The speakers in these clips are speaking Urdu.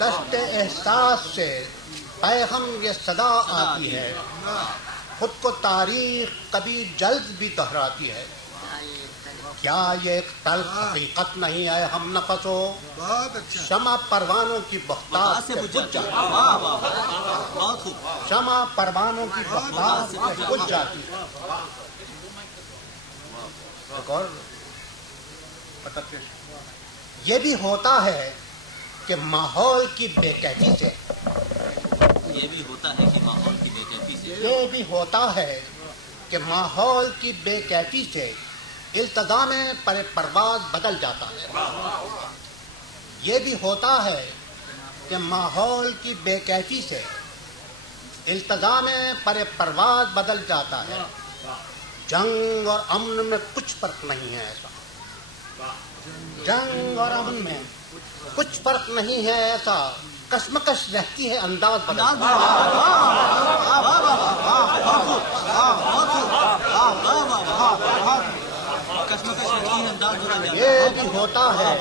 دشت احساس سے پیغام یہ صدا آتی ہے، خود کو تاریخ کبھی جلد بھی دہراتی ہے۔ کیا یہ ایک تلخ حقیقت نہیں ہے ہم نفسو، شمع پروانوں کی بختار سے بجھ جاتی ہے، شمع پروانوں کی بختار سے بجھ جاتی ہے۔ ایک اور یہ بھی ہوتا ہے کہ ماحول کی بے کیفی سے، یہ بھی ہوتا ہے کہ ماحول کی بے کیفی سے، یہ بھی ہوتا ہے کہ ماحول کی بے کیفی سے التزام پر پرواز بدل جاتا ہے۔ یہ بھی ہوتا ہے کہ ماحول کی بے کیفی سے التزام پر پرواز بدل جاتا ہے۔ جنگ اور امن میں کچھ فرق نہیں ہے ایسا، جنگ اور امن میں کچھ فرق نہیں ہے ایسا، کشمکش رہتی ہے انداز بدل۔ یہ بھی ہوتا ہے،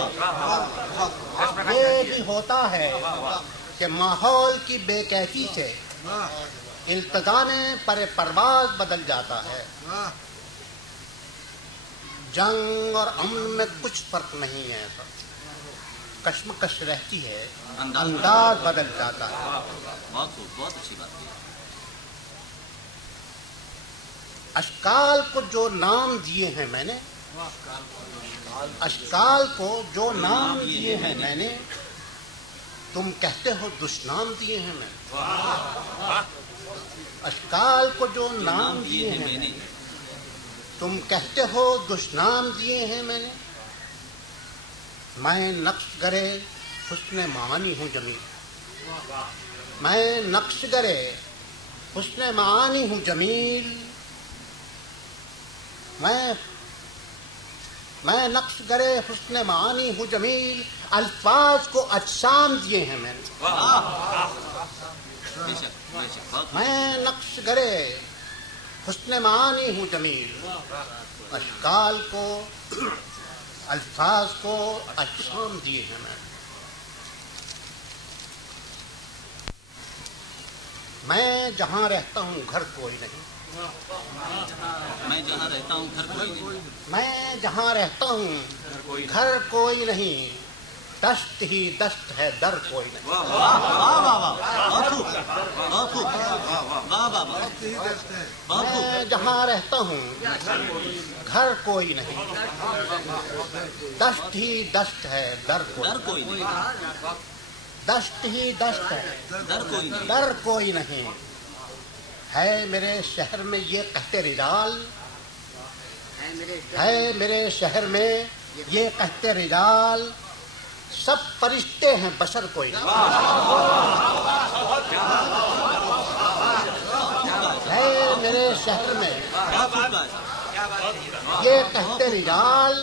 یہ بھی ہوتا ہے کہ ماحول کی بے کیفی سے التزام پر پرواز بدل جاتا ہے۔ جنگ اور امن میں کچھ فرق نہیں ہے ایسا، کشمکش رہتی ہے انداز بدل جاتا ہے۔ بہت اچھی بات ہے۔ اشکال کو جو نام دیے ہیں میں نے، اشکال کو جو نام دیے ہیں میں نے، تم کہتے ہو دشنام دیے ہیں میں نے۔ اشکال کو جو نام دیے ہیں میں نے، تم کہتے ہو دشنام دیے ہیں میں نے۔ میں نقش گرے حسن معانی ہوں جمیل، میں نقش گرے حسن معانی ہوں جمیل، میں نقش گرے حسن معانی ہوں جمیل، الفاظ کو اجسام دیے ہیں میں نے۔ میں نقش گرے حسن معانی ہوں جمیل، اشکال کو الفاظ کو اجسام دیے ہیں میں نے۔ میں جہاں رہتا ہوں گھر کوئی نہیں، میں جہاں رہتا ہوں گھر کوئی نہیں، میں جہاں رہتا ہوں گھر کوئی نہیں، دشت ہی دشت ہے در کوئی نہیں۔ میں جہاں رہتا ہوں گھر کوئی نہیں، دشت ہی دشت ہے در کوئی نہیں، دشت ہی دشت ہے در کوئی نہیں۔ ہے میرے شہر میں یہ قحط رجال، ہے میرے شہر میں یہ قحط رجال، سب فرشتے ہیں بشر کوئی نہیں۔ ہے میرے شہر میں یہ قحط رجال،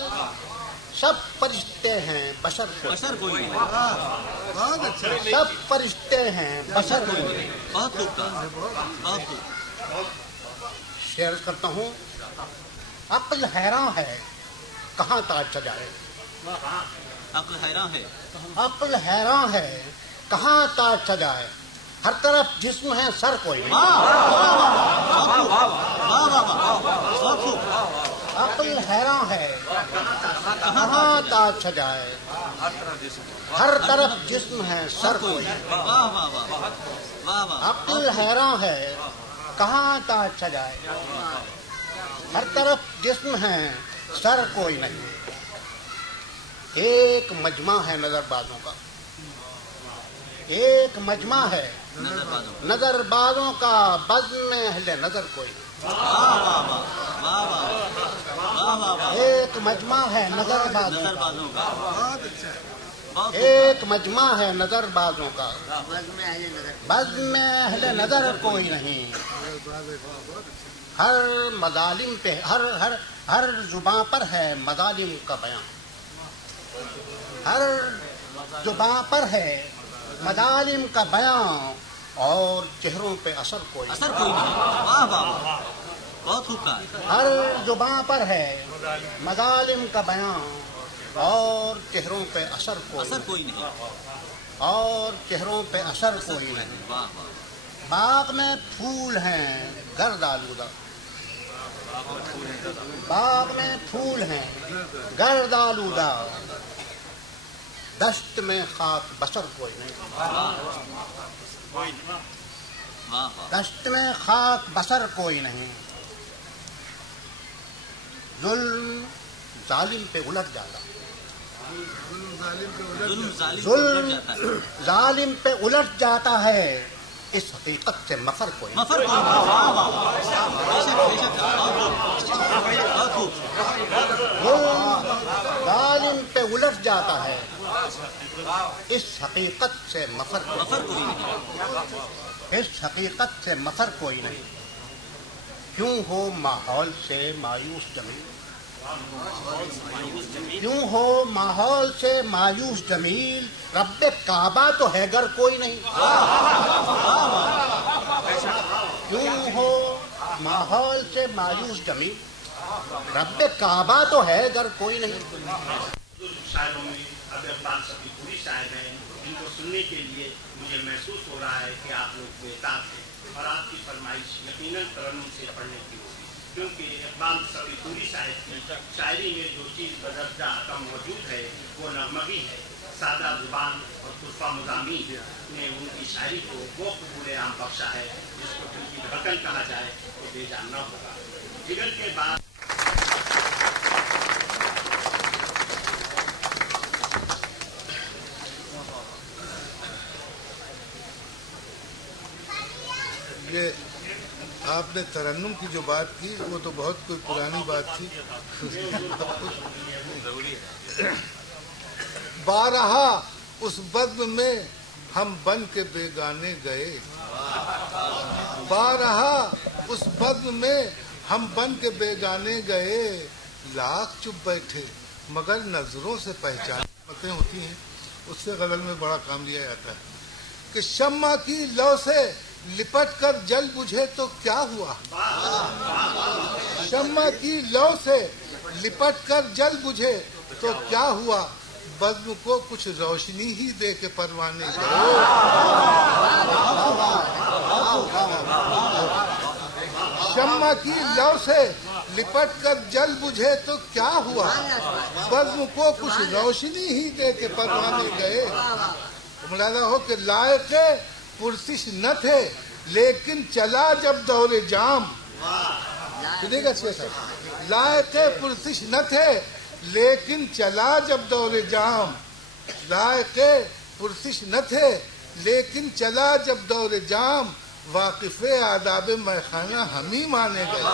سب فرشتے ہیں بشر کوئی نہیں، سب فرشتے ہیں بشر کوئی نہیں۔ شعر کرتا ہوں، عقل حیراں ہے کہاں تاج سجائے، عقل حیراں ہے، عقل حیراں ہے کہاں تاج سجائے، ہر طرف جسم ہے سر کوئی نہیں۔ عقل حیراں ہے کہاں تاج سجائے، ہر طرف جسم ہے سر کوئی نہیں۔ عقل حیراں ہے کہاں تاج سجائے، ہر طرف جسم ہے سر کوئی نہیں۔ ایک مجمع ہے نظر بازوں کا، ایک مجمع ہے نظر بازوں کا، بزم میں اہل نظر کوئی نہیں۔ ایک مجمع ہے نظر بازوں کا، ایک مجمع ہے نظر بازوں کا، بزم میں اہل نظر کوئی نہیں۔ ہر مظالم پہ ہر زباں پر ہے مظالم کا بیان، ہر زباں پر ہے مظالم کا بیان، اور چہروں پہ اثر کوئی نہیں۔ واہ واہ، بہت خوب کہا۔ ہر زباں پر ہے مظالم کا بیان، اور چہروں پہ اثر کوئی نہیں اور چہروں پہ اثر کوئی نہیں. واہ واہ باغ میں پھول ہیں گرد آلودہ باغ میں پھول ہیں گرد آلودہ دشت میں خاک بسر کوئی نہیں واہ واہ دشت میں خاک بسر کوئی نہیں. ظلم ظالم پہ الٹ جاتا ظلم ظالم پہ الٹ جاتا ہے اس حقیقت سے مفر کوئی نہیں. مفر واہ واہ بے شک بے شک بہت خوب ظلم ظالم پہ الٹ جاتا ہے اس حقیقت سے مفر کوئی نہیں اس حقیقت سے مفر کوئی نہیں. کیوں ہو ماحول سے مایوس جمیل کیوں ہو ماحول سے مایوس جمیل رب کعبہ تو ہے گر کوئی نہیں. کیوں ہو ماحول سے مایوس جمیل رب کعبہ تو ہے گر کوئی نہیں. شاعروں میں اب اقبال صفی پوری شاعر ہیں ان کو سننے کے لیے مجھے محسوس ہو رہا ہے کہ آپ لوگ بےتاب ہیں اور آپ کی فرمائش یقیناً ترنم سے پڑھنے کی ہوگی کیونکہ اقبال صفی پوری شاعر کی شاعری میں جو چیز بدرجہ عطا موجود ہے وہ نغمگی ہے. سادہ زبان اور طرفہ مضامین نے ان کی شاعری کو وہ قبول عام بخشا ہے جس کو دل کی دھڑکن کہا جائے تو بے جاننا ہوگا. جگر کے بعد یہ آپ نے ترنم کی جو بات کی وہ تو بہت کوئی پرانی بات تھی. بارہا اس بزم میں ہم بن کے بیگانے گئے بارہا اس بزم میں ہم بن کے بیگانے گئے لاکھ چپ بیٹھے مگر نظروں سے پہچانیں ہوتی ہیں اس سے غزل میں بڑا کام لیا جاتا ہے کہ شمع کی لو سے لپٹ کر جل بجھے تو کیا ہوا. شمع کی لو سے لپٹ کر جل بجھے تو کیا ہوا بزم کو کچھ روشنی ہی دے کے پروانے گئے. شمع کی لو سے لپٹ کر جل بجھے تو کیا ہوا بزم کو کچھ روشنی ہی دے کے پروانے گئے. ملاحظہ ہو کہ لائق پرسش نہ تھے لیکن چلا جب دور جام. لائق پرسش نہ تھے لیکن چلا جب دور جام. لائق پرسش نہ تھے لیکن چلا جب دور جام. واقف آداب میخانہ ہم ہی مانے گئے.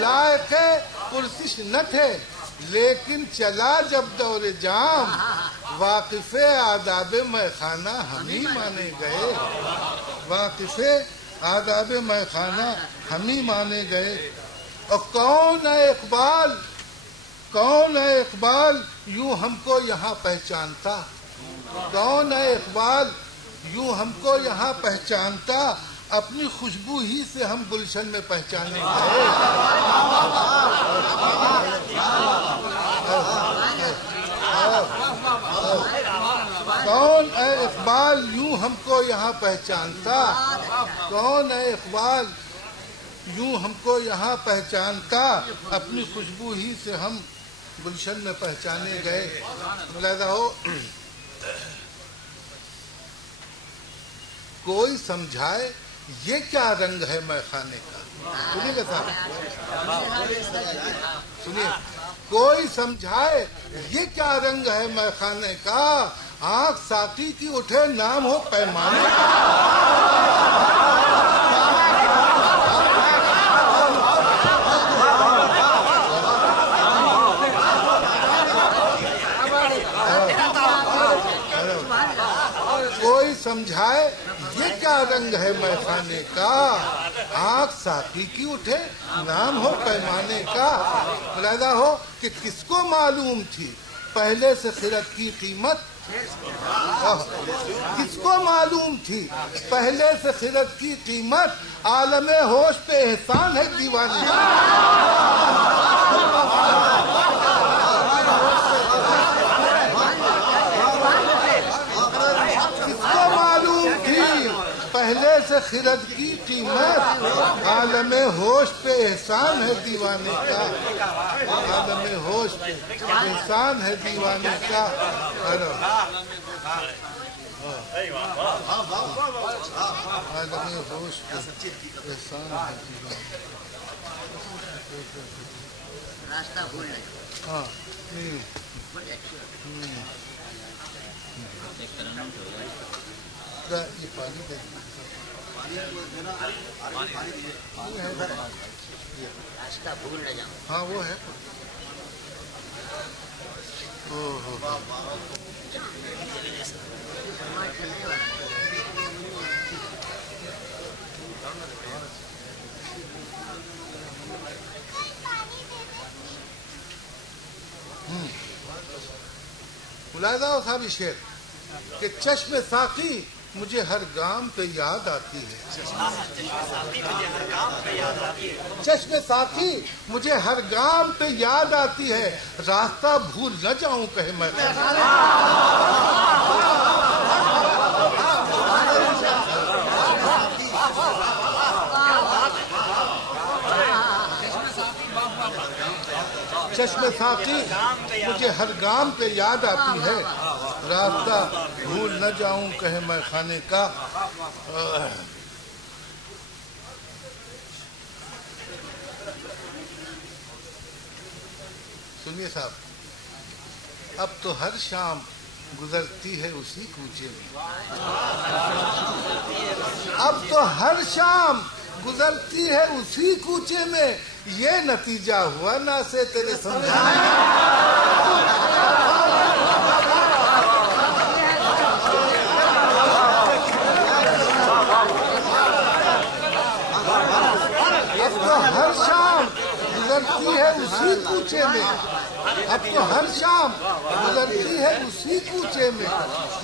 لائق پرسش نہ تھے لیکن چلا جب دور جام. واقف آداب میخانہ ہم ہی مانے گئے. واقف آداب میخانہ ہم ہی مانے گئے. اور کون ہے اقبال یوں ہم کو یہاں پہچانتا. کون ہے اقبال یوں ہم کو یہاں پہچانتا. اپنی خوشبو ہی سے ہم گلشن میں پہچانے گئے. کون ہے اقبال یوں ہم کو یہاں پہچانتا. کون ہے اقبال یوں ہم کو یہاں پہچانتا. اپنی خوشبو ہی سے ہم گلشن میں پہچانے گئے. ملاحظہ ہو کوئی سمجھائے یہ کیا رنگ ہے میخانے کا. سنیے گا صاحب سنیے. کوئی سمجھائے یہ کیا رنگ ہے میخانے کا. آنکھ ساقی کی اٹھے نام ہو پیمانے کا. کوئی سمجھائے یہ کیا رنگ ہے میخانے کا. آنکھ ساقی کی اٹھے نام ہو پیمانے کا. ملاحظہ ہو کہ کس کو معلوم تھی پہلے سے خرد کی قیمت کس کو معلوم تھی پہلے سے خرد کی قیمت، عالم ہوش پہ احسان ہے دیوانے کا۔ کس کو معلوم تھی پہلے سے خرد کی قیمت، عالم ہوش پہ احسان ہے دیوانے کا، عالم ہوش پہ احسان ہے دیوانے کا۔ عالم ہوش پہ احسان ہے دیوانے راستہ بھول رہے کا۔ ہاں یہ پانی دے راستہ بھول نہ جاؤں۔ ہاں وہ ہے۔ ملاحظہ ہو صاحب شعر کہ چشم ساقی مجھے ہر گام پہ یاد آتی ہے، چشم ساقی مجھے ہر گام پہ یاد آتی ہے، راستہ بھول نہ جاؤں کہے میں۔ چشم ساقی مجھے ہر گام پہ یاد آتی ہے، راستہ بھول نہ جاؤں کہے میں خانے کا۔ سنیے صاحب، اب تو ہر شام گزرتی ہے اسی کوچے میں، اب تو ہر شام گزرتی ہے اسی کوچے میں، یہ نتیجہ ہوا نہ سے تیرے سمجھانے اب تو ہر شام گزرتی ہے اسی کوچے میں، اب تو ہر شام گزرتی ہے اسی کوچے میں،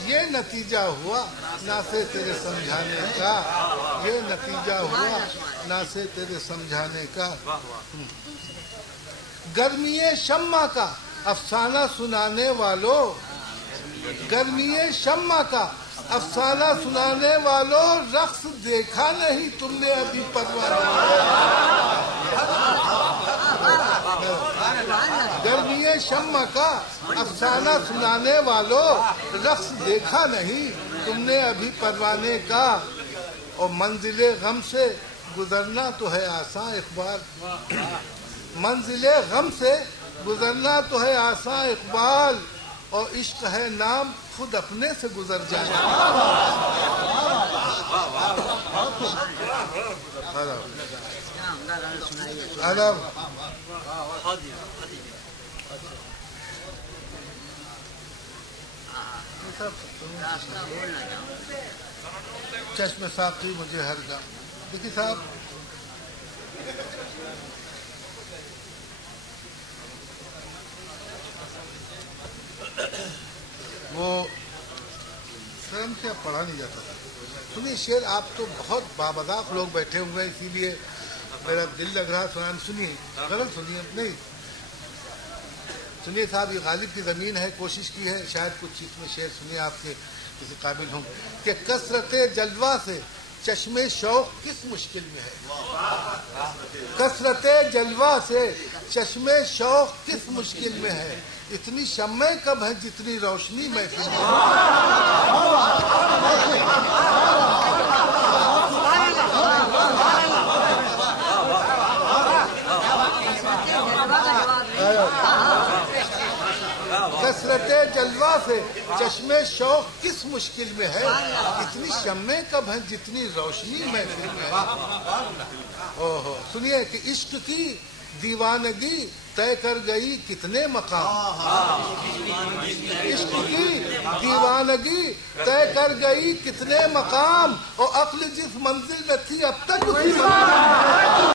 یہ نتیجہ ہوا نہ سے تیرے سمجھانے کا، یہ نتیجہ ہوا نہ سے تیرے سمجھانے کا۔ گرمی شمع کا افسانہ سنانے والوں، گرمی شمع کا افسانہ سنانے والوں، رقص دیکھا نہیں تم نے ابھی پروانہ۔ گرمی شمع کا افسانہ سنانے والوں، رقص دیکھا نہیں تم نے ابھی پروانے کا۔ اور منزل غم سے گزرنا تو ہے آسان اقبال، منزل غم سے گزرنا تو ہے آسان اقبال، اور عشق ہے نام خود اپنے سے گزر جائے۔ راستہ بھول نہ جاؤں۔ چشم ساقی مجھے ہر گام، دیکھیے صاحب وہ شرم سے پڑھا نہیں جاتا تھا۔ سنیے شعر، آپ تو بہت بامذاق لوگ بیٹھے ہوئے ہیں، اسی لیے میرا دل لگ رہا سنانے۔ سنیے غلط سنیے نہیں سنیے صاحب، یہ غالب کی زمین ہے، کوشش کی ہے شاید کچھ چیز میں شعر سنیے آپ کے کسی قابل ہوں کہ کثرت جلوہ سے چشم شوق کس مشکل میں ہے، کثرت جلوہ سے چشم شوق کس مشکل میں ہے، اتنی شمع کب ہے جتنی روشنی محفل میں۔ کثرت جلوہ سے چشم شوق کس مشکل میں ہے، اتنی شمع کب ہے جتنی روشنی محفل میں ہے۔ سنیے کہ عشق کی دیوانگی طے کر گئی کتنے مقام، عشق کی دیوانگی طے کر گئی کتنے مقام، اور عقل جس منزل میں تھی اب تک اسی منزل